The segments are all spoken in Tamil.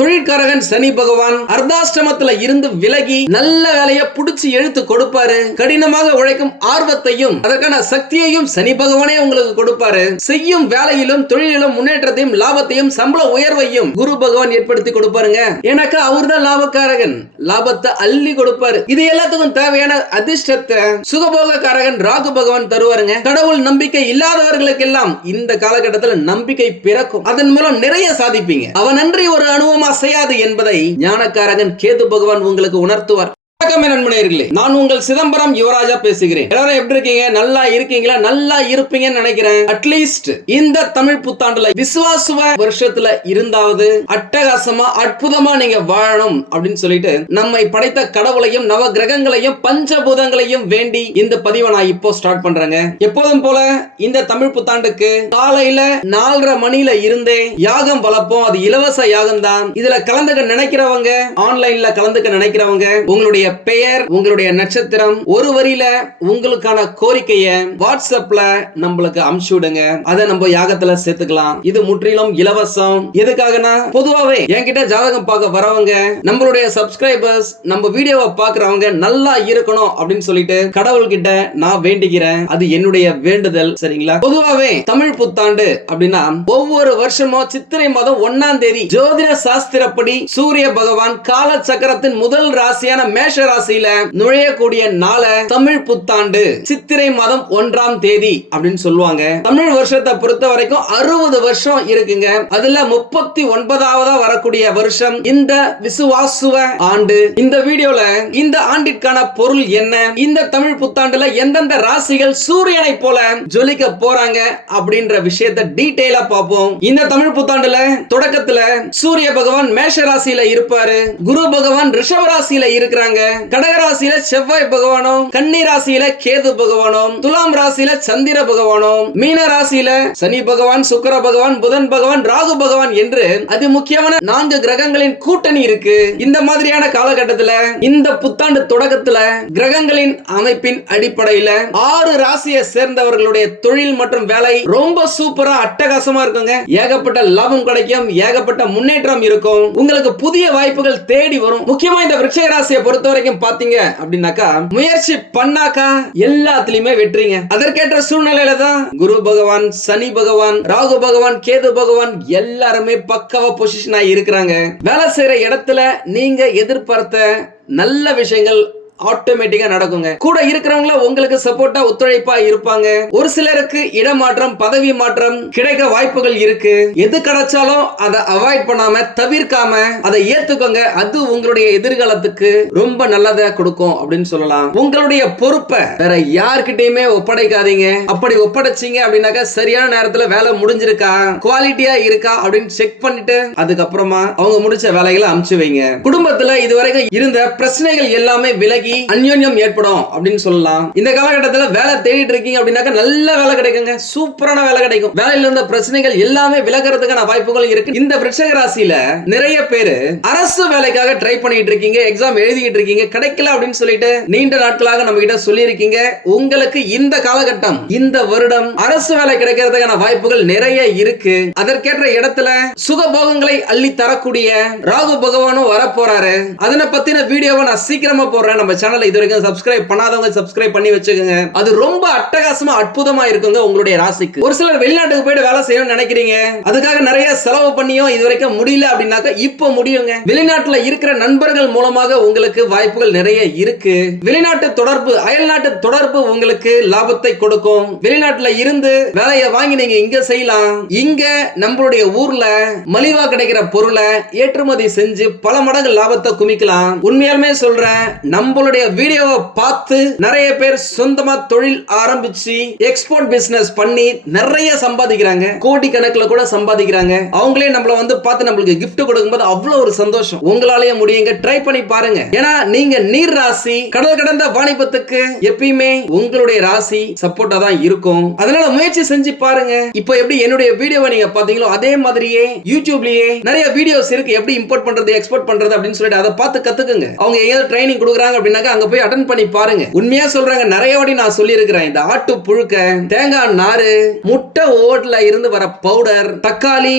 தொழிற்காரகன் சனி பகவான் அர்த்தாஷ்டமத்துல இருந்து விலகி நல்ல வேலையை புடிச்சு எழுத்து கொடுப்பாரு கடினமாக உழைக்கும் ஆர்வத்தையும் அதற்கான சக்தியையும் சனி பகவானே உங்களுக்கு கொடுப்பாரு செய்யும் வேலையிலும் தொழிலிலும் முன்னேற்றத்தையும் லாபத்தையும் சம்பள உயர்வையும் குரு பகவான் ஏற்படுத்தி கொடுப்பாருங்க எனக்கு அவர் தான் லாபக்காரகன் லாபத்தை அள்ளி கொடுப்பாரு இது எல்லாத்துக்கும் தேவையான அதிர்ஷ்டத்தை சுகபோக காரகன் ராகு பகவான் தருவாருங்க கடவுள் நம்பிக்கை இல்லாதவர்களுக்கெல்லாம் இந்த காலகட்டத்தில் நம்பிக்கை பிறக்கும் அதன் மூலம் நிறைய சாதிப்பீங்க அவன் நன்றி ஒரு அனுபவமா அசையாது என்பதை ஞானக்காரகன் கேது பகவான் உங்களுக்கு உணர்த்துவார் நண்பர்களே நான் உங்கள் சிதம்பரம் யுவராஜா பேசுகிறேன் எல்லாரும் எப்படி இருக்கீங்க நல்லா இருக்கீங்களா நல்லா இருப்பீங்கன்னு நினைக்கிறேன் அட்லீஸ்ட் இந்த தமிழ் புத்தாண்டுல விசுவாசுவ வருஷத்துல இருந்தாவது அட்டகாசமா அற்புதமா நீங்க வாழணும் அப்படின்னு சொல்லிட்டு நம்மை படைத்த கடவுளையும் நவ கிரகங்களையும் பஞ்சபூதங்களையும் வேண்டி இந்த பதிவை நான் இப்போ ஸ்டார்ட் பண்றேங்க எப்போதும் போல இந்த தமிழ் புத்தாண்டுக்கு காலையில நாலரை மணியில இருந்தே யாகம் வளர்ப்போம் அது இலவச யாகம் தான் இதுல கலந்துக்க நினைக்கிறவங்க ஆன்லைன்ல கலந்துக்க நினைக்கிறவங்க உங்களுடைய பெயர் உங்களுடைய நட்சத்திரம் ஒரு வரியில உங்களுக்கான கோரிக்கைய வாட்ஸ்அப்ல நம்மளுக்கு அமுச்சு விடுங்க அதை நம்ம யாகத்துல சேர்த்துக்கலாம் இது முற்றிலும் இலவசம் எதுக்காகனா பொதுவாகவே என்கிட்ட ஜாதகம் பார்க்க வரவங்க நம்மளுடைய சப்ஸ்கிரைபர்ஸ் நம்ம வீடியோவை பாக்குறவங்க நல்லா இருக்கணும் அப்படின்னு சொல்லிட்டு கடவுள் கிட்ட நான் வேண்டிக்கிறேன் அது என்னுடைய வேண்டுதல் சரிங்களா பொதுவாகவே தமிழ் புத்தாண்டு அப்படின்னா ஒவ்வொரு வருஷமும் சித்திரை மாதம் ஒன்னாம் தேதி ஜோதிட சாஸ்திரப்படி சூரிய பகவான் கால சக்கரத்தின் முதல் ராசியான மேஷ ராசியில நுழையக்கூடிய நாளை தமிழ் புத்தாண்டு சித்திரை மாதம் ஒன்றாம் தேதி அப்படின்னு சொல்லுவாங்க தமிழ் வருஷத்தை பொறுத்த வரைக்கும் அறுபது வருஷம் இருக்குங்க அதுல முப்பத்தி ஒன்பதாவதா வரக்கூடிய வருஷம் இந்த விசுவாசுவ ஆண்டு இந்த வீடியோல இந்த ஆண்டிற்கான பொருள் என்ன இந்த தமிழ் புத்தாண்டுல எந்தெந்த ராசிகள் சூரியனை போல ஜொலிக்க போறாங்க அப்படின்ற விஷயத்தை டீட்டெயிலா பார்ப்போம் இந்த தமிழ் புத்தாண்டுல தொடக்கத்துல சூரிய பகவான் மேஷ ராசியில இருப்பாரு குரு பகவான் ரிஷப ராசியில இருக்கிறாங்க கடகராசியில செவ்வாய் பகவானும் கன்னி ராசியில கேது பகவானும் துலாம் ராசியில சந்திர பகவானும் மீன ராசியில சனி பகவான் சுக்கர பகவான் புதன் பகவான் ராகு பகவான் என்று அது முக்கியமான நான்கு கிரகங்களின் கூட்டணி இருக்கு இந்த மாதிரியான காலகட்டத்துல இந்த புத்தாண்டு தொடக்கத்துல கிரகங்களின் அமைப்பின் அடிப்படையில ஆறு ராசியை சேர்ந்தவர்களுடைய தொழில் மற்றும் வேலை ரொம்ப சூப்பரா அட்டகாசமா இருக்குங்க ஏகப்பட்ட லாபம் கிடைக்கும் ஏகப்பட்ட முன்னேற்றம் இருக்கும் உங்களுக்கு புதிய வாய்ப்புகள் தேடி வரும் முக்கியமா இந்த விருட்ச ராசியை பொறுத்தவரை வரைக்கும் பாத்தீங்க அப்படின்னாக்கா முயற்சி பண்ணாக்கா எல்லாத்துலயுமே வெற்றிங்க அதற்கேற்ற சூழ்நிலையில தான் குரு பகவான் சனி பகவான் ராகு பகவான் கேது பகவான் எல்லாருமே பக்கவா பொசிஷன் ஆகி இருக்கிறாங்க வேலை செய்யற இடத்துல நீங்க எதிர்பார்த்த நல்ல விஷயங்கள் ஆட்டோமேட்டிக்கா நடக்குங்க கூட இருக்கிறவங்கள உங்களுக்கு சப்போர்ட்டா ஒத்துழைப்பா இருப்பாங்க ஒரு சிலருக்கு இடமாற்றம் பதவி மாற்றம் கிடைக்க வாய்ப்புகள் இருக்கு எது கிடைச்சாலும் அதை அவாய்ட் பண்ணாம தவிர்க்காம அதை ஏத்துக்கோங்க அது உங்களுடைய எதிர்காலத்துக்கு ரொம்ப நல்லதை கொடுக்கும் அப்படின்னு சொல்லலாம் உங்களுடைய பொறுப்பை வேற யார்கிட்டயுமே ஒப்படைக்காதீங்க அப்படி ஒப்படைச்சீங்க அப்படின்னாக்கா சரியான நேரத்துல வேலை முடிஞ்சிருக்கா குவாலிட்டியா இருக்கா அப்படின்னு செக் பண்ணிட்டு அதுக்கப்புறமா அவங்க முடிச்ச வேலைகளை அமுச்சு வைங்க குடும்பத்துல இதுவரைக்கும் இருந்த பிரச்சனைகள் எல்லாமே விலகி பழகி அந்யோன்யம் ஏற்படும் அப்படின்னு சொல்லலாம் இந்த காலகட்டத்தில் வேலை தேடிட்டு இருக்கீங்க அப்படின்னாக்க நல்ல வேலை கிடைக்குங்க சூப்பரான வேலை கிடைக்கும் வேலையில இருந்த பிரச்சனைகள் எல்லாமே விலகிறதுக்கான வாய்ப்புகள் இருக்கு இந்த பிரச்சனை ராசியில நிறைய பேரு அரசு வேலைக்காக ட்ரை பண்ணிட்டு இருக்கீங்க எக்ஸாம் எழுதிட்டு இருக்கீங்க கிடைக்கல அப்படின்னு சொல்லிட்டு நீண்ட நாட்களாக நம்ம கிட்ட சொல்லி இருக்கீங்க உங்களுக்கு இந்த காலகட்டம் இந்த வருடம் அரசு வேலை கிடைக்கிறதுக்கான வாய்ப்புகள் நிறைய இருக்கு அதற்கேற்ற இடத்துல சுகபோகங்களை அள்ளி தரக்கூடிய ராகு பகவானும் வரப்போறாரு அதனை பத்தின வீடியோவை நான் சீக்கிரமா போடுறேன் நம்ம சேனலை இது வரைக்கும் சப்ஸ்கிரைப் பண்ணாதவங்க சப்ஸ்கிரைப் பண்ணி வச்சுக்கோங்க அது ரொம்ப அட்டகாசமா அற்புதமா இருக்குங்க உங்களுடைய ராசிக்கு ஒரு சிலர் வெளிநாட்டுக்கு போயிட்டு வேலை செய்யணும்னு நினைக்கிறீங்க அதுக்காக நிறைய செலவு பண்ணியும் இது வரைக்கும் முடியல அப்படின்னாக்க இப்போ முடியுங்க வெளிநாட்டுல இருக்கிற நண்பர்கள் மூலமாக உங்களுக்கு வாய்ப்புகள் நிறைய இருக்கு வெளிநாட்டு தொடர்பு அயல்நாட்டு தொடர்பு உங்களுக்கு லாபத்தை கொடுக்கும் வெளிநாட்டுல இருந்து வேலையை வாங்கி நீங்க இங்க செய்யலாம் இங்க நம்மளுடைய ஊர்ல மலிவா கிடைக்கிற பொருளை ஏற்றுமதி செஞ்சு பல மடங்கு லாபத்தை குமிக்கலாம் உண்மையாலுமே சொல்றேன் நம்மளுடைய என்னுடைய வீடியோவை பார்த்து நிறைய பேர் சொந்தமா தொழில் ஆரம்பிச்சு எக்ஸ்போர்ட் பிசினஸ் பண்ணி நிறைய சம்பாதிக்கிறாங்க கோடி கணக்குல கூட சம்பாதிக்கிறாங்க அவங்களே நம்மள வந்து பார்த்து நம்மளுக்கு கிஃப்ட் கொடுக்கும்போது அவ்வளவு ஒரு சந்தோஷம் உங்களாலேயே முடியுங்க ட்ரை பண்ணி பாருங்க ஏன்னா நீங்க நீர் ராசி கடல் கடந்த வாணிபத்துக்கு எப்பயுமே உங்களுடைய ராசி சப்போர்ட்டா தான் இருக்கும் அதனால முயற்சி செஞ்சு பாருங்க இப்போ எப்படி என்னுடைய வீடியோவை நீங்க பாத்தீங்களோ அதே மாதிரியே யூடியூப்லயே நிறைய வீடியோஸ் இருக்கு எப்படி இம்போர்ட் பண்றது எக்ஸ்போர்ட் பண்றது அப்படின்னு சொல்லிட்டு அதை பார்த்து கத்துக்குங்க அவங்க ஏதாவது ட்ரைனிங் கொடுக்குறாங்க அப்படின்னாக்கா அங்க போய் அட்டன் பண்ணி பாருங்க உண்மையா சொல்றாங்க நிறைய வாடி நான் சொல்லியிருக்கிறேன் இந்த ஆட்டு புழுக்க தேங்காய் நாறு முட்டை ஓட்ல இருந்து வர பவுடர் தக்காளி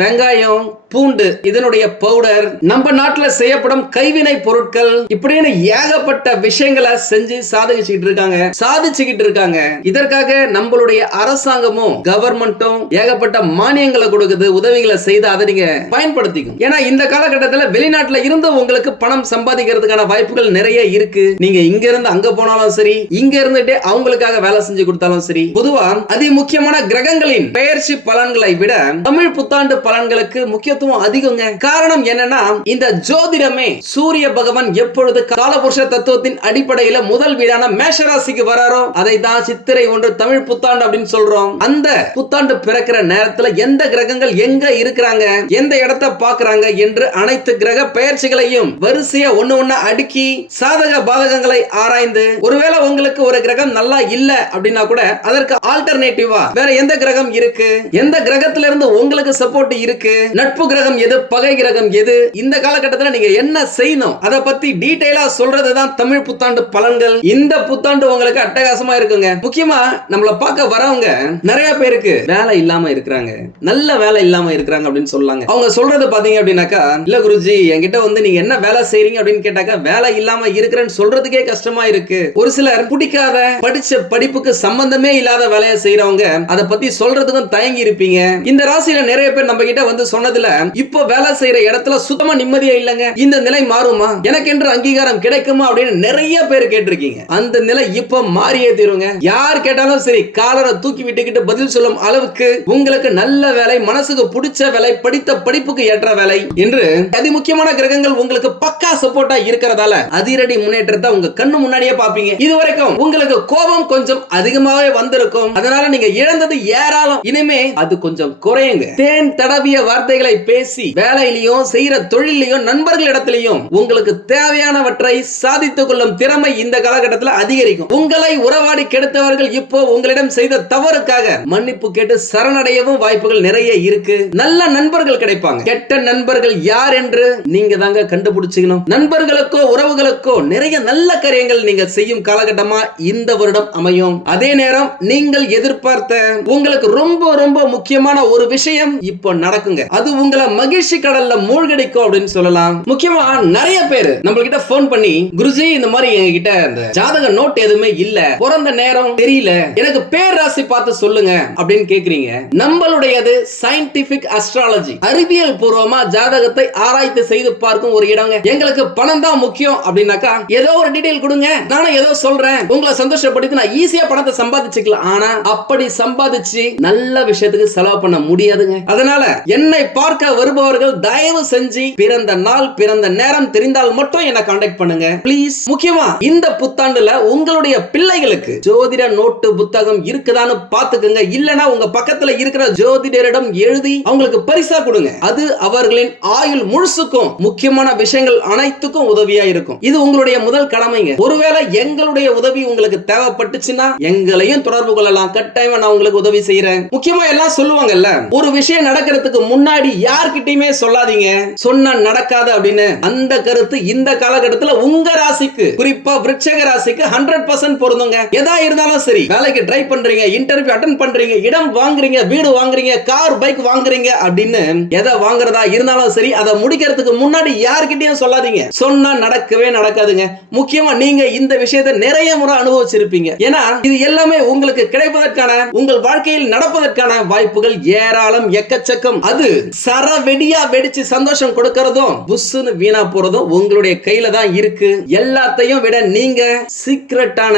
வெங்காயம் பூண்டு இதனுடைய பவுடர் நம்ம நாட்டுல செய்யப்படும் கைவினை பொருட்கள் இப்படின்னு ஏகப்பட்ட விஷயங்களை செஞ்சு சாதிச்சுக்கிட்டு இருக்காங்க சாதிச்சுக்கிட்டு இருக்காங்க இதற்காக நம்மளுடைய அரசாங்கமும் கவர்மெண்ட்டும் ஏகப்பட்ட மானியங்களை கொடுக்குது உதவிகளை செய்து அதை நீங்க பயன்படுத்திக்கும் ஏன்னா இந்த காலகட்டத்தில் வெளிநாட்டுல இருந்து உங்களுக்கு பணம் சம்பாதிக்கிறதுக்கான வாய்ப்புகள் நிறைய இருக்கு நீங்க இங்க இருந்து அங்க போனாலும் சரி இங்க இருந்துட்டே அவங்களுக்காக வேலை செஞ்சு கொடுத்தாலும் சரி பொதுவா அதி முக்கியமான கிரகங்களின் பெயர்ச்சி பலன்களை விட தமிழ் புத்தாண்டு பலன்களுக்கு முக்கியத்துவம் மகத்துவம் அதிகங்க காரணம் என்னன்னா இந்த ஜோதிடமே சூரிய பகவான் எப்பொழுது காலபுருஷ தத்துவத்தின் அடிப்படையில முதல் வீடான மேஷராசிக்கு வராரோ அதை தான் சித்திரை ஒன்று தமிழ் புத்தாண்டு அப்படின்னு சொல்றோம் அந்த புத்தாண்டு பிறக்கிற நேரத்துல எந்த கிரகங்கள் எங்க இருக்கிறாங்க எந்த இடத்தை பாக்குறாங்க என்று அனைத்து கிரக பெயர்ச்சிகளையும் வரிசையா ஒண்ணு ஒண்ணு அடுக்கி சாதக பாதகங்களை ஆராய்ந்து ஒருவேளை உங்களுக்கு ஒரு கிரகம் நல்லா இல்ல அப்படின்னா கூட அதற்கு ஆல்டர்னேட்டிவா வேற எந்த கிரகம் இருக்கு எந்த கிரகத்துல இருந்து உங்களுக்கு சப்போர்ட் இருக்கு நட்பு கிரகம் எது பகை கிரகம் எது இந்த காலகட்டத்தில் நீங்க என்ன செய்யணும் அதை பத்தி டீடைலா சொல்றது தான் தமிழ் புத்தாண்டு பலன்கள் இந்த புத்தாண்டு உங்களுக்கு அட்டகாசமா இருக்குங்க முக்கியமா நம்மளை பார்க்க வரவங்க நிறைய பேருக்கு வேலை இல்லாம இருக்கிறாங்க நல்ல வேலை இல்லாம இருக்கிறாங்க அப்படின்னு சொல்லாங்க அவங்க சொல்றது பாத்தீங்க அப்படின்னாக்கா இல்ல குருஜி என்கிட்ட வந்து நீங்க என்ன வேலை செய்றீங்க அப்படின்னு கேட்டாக்க வேலை இல்லாம இருக்கிறேன்னு சொல்றதுக்கே கஷ்டமா இருக்கு ஒரு சிலர் பிடிக்காத படிச்ச படிப்புக்கு சம்பந்தமே இல்லாத வேலையை செய்யறவங்க அதை பத்தி சொல்றதுக்கும் தயங்கி இருப்பீங்க இந்த ராசியில நிறைய பேர் நம்ம கிட்ட வந்து சொன்னதுல இப்போ வேலை செய்யற இடத்துல சுத்தமா நிம்மதியா இல்லைங்க இந்த நிலை மாறுமா எனக்கு என்று அங்கீகாரம் கிடைக்குமா அப்படின்னு நிறைய பேர் கேட்டிருக்கீங்க அந்த நிலை இப்ப மாறியே தீருங்க யார் கேட்டாலும் சரி காலரை தூக்கி விட்டுக்கிட்டு பதில் சொல்லும் அளவுக்கு உங்களுக்கு நல்ல வேலை மனசுக்கு பிடிச்ச வேலை படித்த படிப்புக்கு ஏற்ற வேலை என்று அதி முக்கியமான கிரகங்கள் உங்களுக்கு பக்கா சப்போர்ட்டா இருக்கிறதால அதிரடி முன்னேற்றத்தை உங்க கண்ணு முன்னாடியே பாப்பீங்க இது வரைக்கும் உங்களுக்கு கோபம் கொஞ்சம் அதிகமாவே வந்திருக்கும் அதனால நீங்க இழந்தது ஏராளம் இனிமே அது கொஞ்சம் குறையுங்க தேன் தடவிய வார்த்தைகளை பேசி வேலையிலையும் செய்யற தொழிலையும் நண்பர்கள் இடத்திலையும் உங்களுக்கு தேவையானவற்றை சாதித்துக் கொள்ளும் திறமை இந்த காலகட்டத்தில் அதிகரிக்கும் உங்களை உறவாடி கெடுத்தவர்கள் இப்போ உங்களிடம் செய்த தவறுக்காக மன்னிப்பு கேட்டு சரணடையவும் வாய்ப்புகள் நிறைய இருக்கு நல்ல நண்பர்கள் கிடைப்பாங்க கெட்ட நண்பர்கள் யார் என்று நீங்க தாங்க கண்டுபிடிச்சிக்கணும் நண்பர்களுக்கோ உறவுகளுக்கோ நிறைய நல்ல காரியங்கள் நீங்க செய்யும் காலகட்டமா இந்த வருடம் அமையும் அதே நேரம் நீங்கள் எதிர்பார்த்த உங்களுக்கு ரொம்ப ரொம்ப முக்கியமான ஒரு விஷயம் இப்போ நடக்குங்க அது உங்க உங்களை மகிழ்ச்சி கடல்ல மூழ்கடிக்கும் அப்படின்னு சொல்லலாம் முக்கியமா நிறைய பேர் கிட்ட போன் பண்ணி குருஜி இந்த மாதிரி எங்ககிட்ட இந்த ஜாதக நோட் எதுவுமே இல்ல பிறந்த நேரம் தெரியல எனக்கு பேர் ராசி பார்த்து சொல்லுங்க அப்படின்னு கேக்குறீங்க நம்மளுடையது சயின்டிபிக் அஸ்ட்ராலஜி அறிவியல் பூர்வமா ஜாதகத்தை ஆராய்ச்சி செய்து பார்க்கும் ஒரு இடம் எங்களுக்கு பணம் தான் முக்கியம் அப்படின்னாக்கா ஏதோ ஒரு டீடைல் கொடுங்க நானும் ஏதோ சொல்றேன் உங்களை சந்தோஷப்படுத்தி நான் ஈஸியா பணத்தை சம்பாதிச்சுக்கலாம் ஆனா அப்படி சம்பாதிச்சு நல்ல விஷயத்துக்கு செலவு பண்ண முடியாதுங்க அதனால என்னை பார்க்க பார்க்க வருபவர்கள் தயவு செஞ்சு பிறந்த நாள் பிறந்த நேரம் தெரிந்தால் மட்டும் என்ன காண்டாக்ட் பண்ணுங்க பிளீஸ் முக்கியமா இந்த புத்தாண்டுல உங்களுடைய பிள்ளைகளுக்கு ஜோதிட நோட்டு புத்தகம் இருக்குதான்னு பாத்துக்கோங்க இல்லனா உங்க பக்கத்துல இருக்கிற ஜோதிடரிடம் எழுதி அவங்களுக்கு பரிசா கொடுங்க அது அவர்களின் ஆயுள் முழுசுக்கும் முக்கியமான விஷயங்கள் அனைத்துக்கும் உதவியா இருக்கும் இது உங்களுடைய முதல் கடமைங்க ஒருவேளை எங்களுடைய உதவி உங்களுக்கு தேவைப்பட்டுச்சுன்னா எங்களையும் தொடர்பு கொள்ளலாம் கட்டாயமா நான் உங்களுக்கு உதவி செய்யறேன் முக்கியமா எல்லாம் சொல்லுவாங்கல்ல ஒரு விஷயம் நடக்கிறதுக்கு முன்னாடி யார்கிட்டயுமே சொல்லாதீங்க சொன்ன நடக்காது அப்படின்னு அந்த கருத்து இந்த காலகட்டத்தில் உங்க ராசிக்கு குறிப்பா விருட்சக ராசிக்கு ஹண்ட்ரட் பர்சன்ட் பொருந்துங்க எதா இருந்தாலும் சரி வேலைக்கு ட்ரை பண்றீங்க இன்டர்வியூ அட்டன் பண்றீங்க இடம் வாங்குறீங்க வீடு வாங்குறீங்க கார் பைக் வாங்குறீங்க அப்படின்னு எதை வாங்குறதா இருந்தாலும் சரி அதை முடிக்கிறதுக்கு முன்னாடி யார்கிட்டயும் சொல்லாதீங்க சொன்னா நடக்கவே நடக்காதுங்க முக்கியமா நீங்க இந்த விஷயத்தை நிறைய முறை அனுபவிச்சிருப்பீங்க ஏன்னா இது எல்லாமே உங்களுக்கு கிடைப்பதற்கான உங்கள் வாழ்க்கையில் நடப்பதற்கான வாய்ப்புகள் ஏராளம் எக்கச்சக்கம் அது சார் அற வெடியா வெடிச்சு சந்தோஷம் கொடுக்கறதும் புஷ்ன்னு வீணா போறதும் உங்களுடைய கையில தான் இருக்கு எல்லாத்தையும் விட நீங்க சீக்ரெட்டான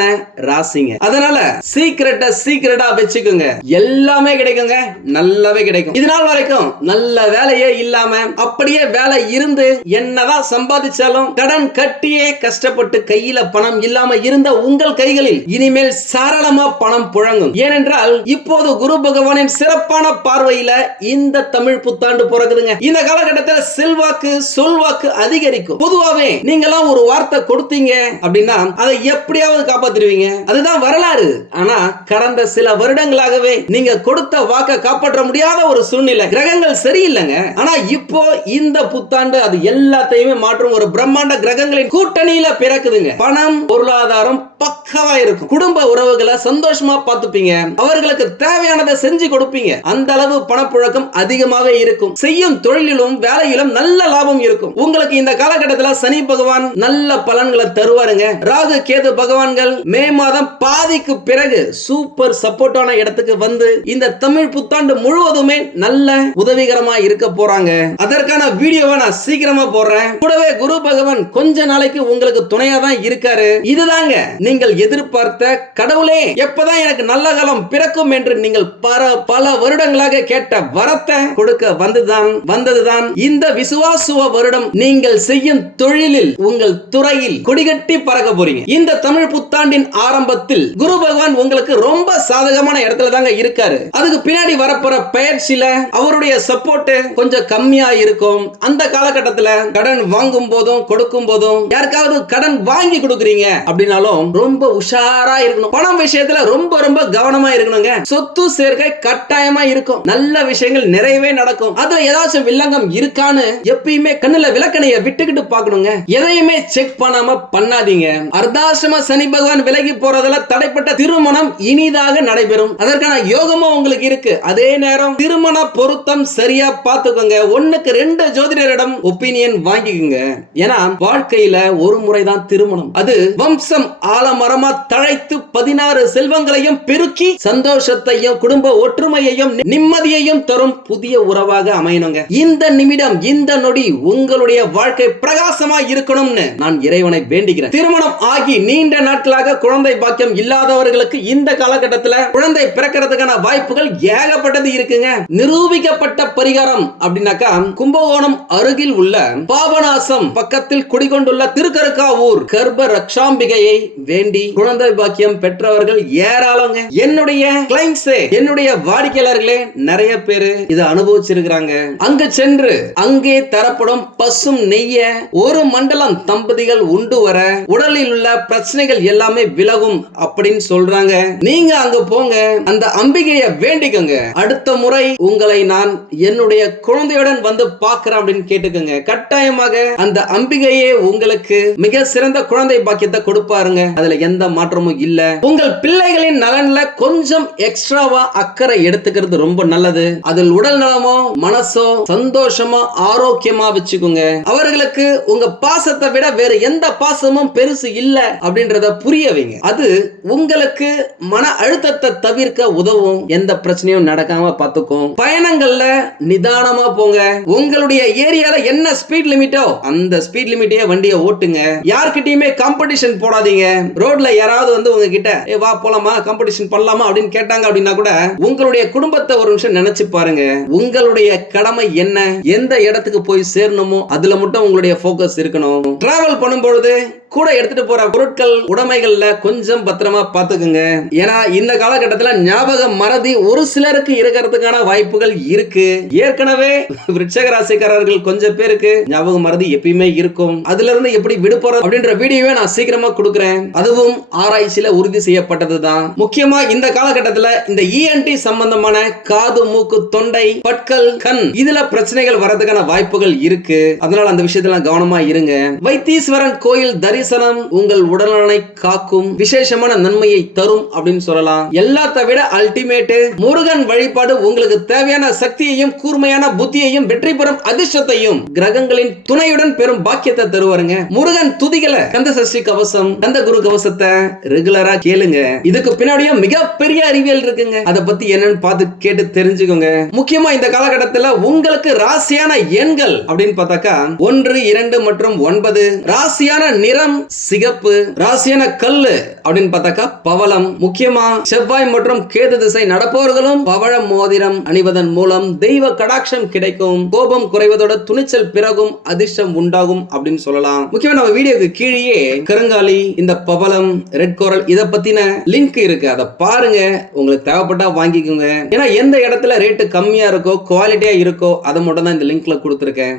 ராசிங்க அதனால சீக்ரெட்ட சீக்ரெட்டா வச்சுக்கோங்க எல்லாமே கிடைக்குங்க நல்லாவே கிடைக்கும் இது நாள் வரைக்கும் நல்ல வேலையே இல்லாம அப்படியே வேலை இருந்து என்னதான் சம்பாதிச்சாலும் கடன் கட்டியே கஷ்டப்பட்டு கையில பணம் இல்லாம இருந்த உங்கள் கைகளில் இனிமேல் சரளமா பணம் புழங்கும் ஏனென்றால் இப்போது குரு பகவானின் சிறப்பான பார்வையில இந்த தமிழ் புத்தாண்டு பிறகுதுங்க இந்த காலகட்டத்தில் செல்வாக்கு சொல்வாக்கு அதிகரிக்கும் பொதுவாகவே நீங்களாம் ஒரு வார்த்தை கொடுத்தீங்க அப்படின்னா அதை எப்படியாவது காப்பாத்திருவீங்க அதுதான் வரலாறு ஆனா கடந்த சில வருடங்களாகவே நீங்க கொடுத்த வாக்கை காப்பாற்ற முடியாத ஒரு சூழ்நிலை கிரகங்கள் சரியில்லைங்க ஆனா இப்போ இந்த புத்தாண்டு அது எல்லாத்தையுமே மாற்றும் ஒரு பிரம்மாண்ட கிரகங்களின் கூட்டணியில பிறக்குதுங்க பணம் பொருளாதாரம் பக்கவா இருக்கும் குடும்ப உறவுகளை சந்தோஷமா பார்த்துப்பீங்க அவர்களுக்கு தேவையானதை செஞ்சு கொடுப்பீங்க அந்த அளவு பணப்புழக்கம் அதிகமாகவே இருக்கும் செய்யும் தொழிலிலும் வேலையிலும் நல்ல லாபம் இருக்கும் உங்களுக்கு இந்த காலகட்டத்தில் சனி பகவான் நல்ல பலன்களை தருவாருங்க ராகு கேது பகவான்கள் மே மாதம் பாதிக்கு பிறகு சூப்பர் சப்போர்ட்டான இடத்துக்கு வந்து இந்த தமிழ் புத்தாண்டு முழுவதுமே நல்ல உதவிகரமா இருக்க போறாங்க அதற்கான வீடியோவை நான் சீக்கிரமா போடுறேன் கூடவே குரு பகவான் கொஞ்ச நாளைக்கு உங்களுக்கு துணையா தான் இருக்காரு இதுதாங்க நீங்கள் எதிர்பார்த்த கடவுளே எப்பதான் எனக்கு நல்ல காலம் பிறக்கும் என்று நீங்கள் பல பல வருடங்களாக கேட்ட வரத்தை கொடுக்க வந்தது தான் வந்ததுதான் இந்த விசுவாசுவ வருடம் நீங்கள் செய்யும் தொழிலில் உங்கள் துறையில் கொடிகட்டி பறக்க போறீங்க இந்த தமிழ் புத்தாண்டின் ஆரம்பத்தில் குரு பகவான் உங்களுக்கு ரொம்ப சாதகமான இடத்துல தாங்க இருக்காரு அதுக்கு பின்னாடி வரப்போற பயிற்சியில அவருடைய சப்போர்ட் கொஞ்சம் கம்மியா இருக்கும் அந்த காலகட்டத்துல கடன் வாங்கும் போதும் கொடுக்கும் போதும் யாருக்காவது கடன் வாங்கி கொடுக்குறீங்க அப்படின்னாலும் ரொம்ப உஷாரா இருக்கணும் பணம் விஷயத்துல ரொம்ப ரொம்ப கவனமா இருக்கணுங்க சொத்து சேர்க்கை கட்டாயமா இருக்கும் நல்ல விஷயங்கள் நிறையவே நடக்கும் அது ஏதாச்சும் வில்லங்கம் இருக்கான்னு எப்பயுமே கண்ணுல விளக்கணைய விட்டுக்கிட்டு பாக்கணுங்க எதையுமே செக் பண்ணாம பண்ணாதீங்க அர்த்தாசிரம சனி பகவான் விலகி போறதுல தடைப்பட்ட திருமணம் இனிதாக நடைபெறும் அதற்கான யோகமும் உங்களுக்கு இருக்கு அதே நேரம் திருமண பொருத்தம் சரியா பார்த்துக்கோங்க ஒண்ணுக்கு ரெண்டு ஜோதிடரிடம் ஒப்பீனியன் வாங்கிக்கோங்க ஏன்னா வாழ்க்கையில ஒரு முறைதான் திருமணம் அது வம்சம் ஆலமரமா தழைத்து பதினாறு செல்வங்களையும் பெருக்கி சந்தோஷத்தையும் குடும்ப ஒற்றுமையையும் நிம்மதியையும் தரும் புதிய உறவாக அமையணுங்க இந்த நிமிடம் இந்த நொடி உங்களுடைய வாழ்க்கை பிரகாசமா இருக்கணும்னு நான் இறைவனை வேண்டுகிறேன் திருமணம் ஆகி நீண்ட நாட்களாக குழந்தை பாக்கியம் இல்லாதவர்களுக்கு இந்த காலகட்டத்தில் குழந்தை பிறக்கிறதுக்கான வாய்ப்புகள் ஏகப்பட்டது இருக்குங்க நிரூபிக்கப்பட்ட பரிகாரம் அப்படின்னாக்கா கும்பகோணம் அருகில் உள்ள பாபநாசம் பக்கத்தில் குடிகொண்டுள்ள திருக்கருக்காவூர் கர்ப்ப ரக்ஷாம்பிகையை வேண்டி குழந்தை பாக்கியம் பெற்றவர்கள் ஏராளங்க என்னுடைய கிளைண்ட்ஸ் என்னுடைய வாடிக்கையாளர்களே நிறைய பேரு இதை அனுபவிச்சிருக்கிறாங்க அங்க சென்று அங்கே தரப்படும் பசும் நெய்ய ஒரு மண்டலம் தம்பதிகள் உண்டு வர உடலில் உள்ள பிரச்சனைகள் எல்லாமே விலகும் அப்படின்னு சொல்றாங்க நீங்க அங்க போங்க அந்த அம்பிகைய வேண்டிக்கங்க அடுத்த முறை உங்களை நான் என்னுடைய குழந்தையுடன் வந்து பாக்குறேன் அப்படின்னு கேட்டுக்கோங்க கட்டாயமாக அந்த அம்பிகையே உங்களுக்கு மிக சிறந்த குழந்தை பாக்கியத்தை கொடுப்பாருங்க அதுல எந்த மாற்றமும் இல்ல உங்கள் பிள்ளைகளின் நலன்ல கொஞ்சம் எக்ஸ்ட்ராவா அக்கறை எடுத்துக்கிறது ரொம்ப நல்லது அதில் உடல் நலமோ மன விசுவாசம் சந்தோஷமா ஆரோக்கியமா வச்சுக்கோங்க அவர்களுக்கு உங்க பாசத்தை விட வேற எந்த பாசமும் பெருசு இல்ல அப்படின்றத புரிய வைங்க அது உங்களுக்கு மன அழுத்தத்தை தவிர்க்க உதவும் எந்த பிரச்சனையும் நடக்காம பார்த்துக்கும் பயணங்கள்ல நிதானமா போங்க உங்களுடைய ஏரியால என்ன ஸ்பீட் லிமிட்டோ அந்த ஸ்பீட் லிமிட்டே வண்டியை ஓட்டுங்க யார்கிட்டயுமே காம்படிஷன் போடாதீங்க ரோட்ல யாராவது வந்து உங்ககிட்ட ஏ வா போலாமா காம்படிஷன் பண்ணலாமா அப்படின்னு கேட்டாங்க அப்படின்னா கூட உங்களுடைய குடும்பத்தை ஒரு நிமிஷம் நினைச்சு பாருங்க உங்களுடைய கடமை என்ன எந்த இடத்துக்கு போய் சேரணுமோ அதுல மட்டும் உங்களுடைய போக்கஸ் இருக்கணும் டிராவல் பண்ணும்பொழுது கூட எடுத்துட்டு போற பொருட்கள் உடைமைகள்ல கொஞ்சம் பத்திரமா பாத்துக்குங்க ஏன்னா இந்த காலகட்டத்தில் ஞாபக மறதி ஒரு சிலருக்கு இருக்கிறதுக்கான வாய்ப்புகள் இருக்கு ஏற்கனவே விருட்சக ராசிக்காரர்கள் கொஞ்சம் பேருக்கு ஞாபக மறதி எப்பயுமே இருக்கும் அதுல இருந்து எப்படி விடுபடுறது அப்படின்ற வீடியோவை நான் சீக்கிரமா கொடுக்குறேன் அதுவும் ஆராய்ச்சியில உறுதி செய்யப்பட்டது தான் முக்கியமா இந்த காலகட்டத்தில் இந்த இஎன்டி e சம்பந்தமான காது மூக்கு தொண்டை பட்கள் கண் இதுல பிரச்சனைகள் வர்றதுக்கான வாய்ப்புகள் இருக்கு அதனால அந்த விஷயத்துல கவனமா இருங்க வைத்தீஸ்வரன் கோயில் தரிசனம் உங்கள் உடல்நலனை காக்கும் விசேஷமான நன்மையை தரும் அப்படின்னு சொல்லலாம் எல்லாத்த விட அல்டிமேட் முருகன் வழிபாடு உங்களுக்கு தேவையான சக்தியையும் கூர்மையான புத்தியையும் வெற்றி பெறும் அதிர்ஷ்டத்தையும் கிரகங்களின் துணையுடன் பெரும் பாக்கியத்தை தருவாருங்க முருகன் துதிகளை கந்த சஷ்டி கவசம் கந்த குரு கவசத்தை ரெகுலரா கேளுங்க இதுக்கு பின்னாடியும் மிகப்பெரிய அறிவியல் இருக்குங்க அதை பத்தி என்னன்னு பார்த்து கேட்டு தெரிஞ்சுக்கோங்க முக்கியமா இந்த காலகட்டத்தில் உங்களுக்கு ராசியான எண்கள் அப்படின்னு பார்த்தாக்கா ஒன்று இரண்டு மற்றும் ஒன்பது ராசியான நிறம் சிகப்பு ராசியான கல்லு அப்படின்னு பார்த்தாக்கா பவளம் முக்கியமா செவ்வாய் மற்றும் கேது திசை நடப்பவர்களும் பவழ மோதிரம் அணிவதன் மூலம் தெய்வ கடாட்சம் கிடைக்கும் கோபம் குறைவதோட துணிச்சல் பிறகும் அதிர்ஷ்டம் உண்டாகும் அப்படின்னு சொல்லலாம் முக்கியமா நம்ம வீடியோக்கு கீழேயே கருங்காலி இந்த பவளம் ரெட் கோரல் இதை பத்தின லிங்க் இருக்கு அதை பாருங்க உங்களுக்கு தேவைப்பட்டா வாங்கிக்கோங்க ஏன்னா எந்த இடத்துல ரேட்டு கம்மியா இருக்கோ குவாலிட்டியா இருக்கோ அதை மட்டும் தான் இந்த லிங்க்ல கொடுத்துருக்கேன்